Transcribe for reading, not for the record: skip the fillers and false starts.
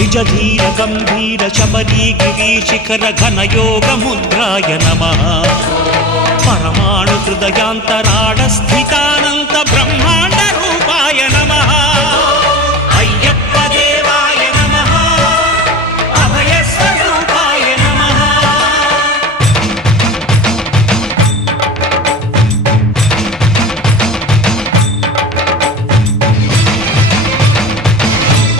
నిజధీర గంభీర శబరీ గిరీశిఖర ఘనయోగ ముద్రాయ నమః పరమాణు హృదయాంతరాళ స్థితానంత బ్రహ్మ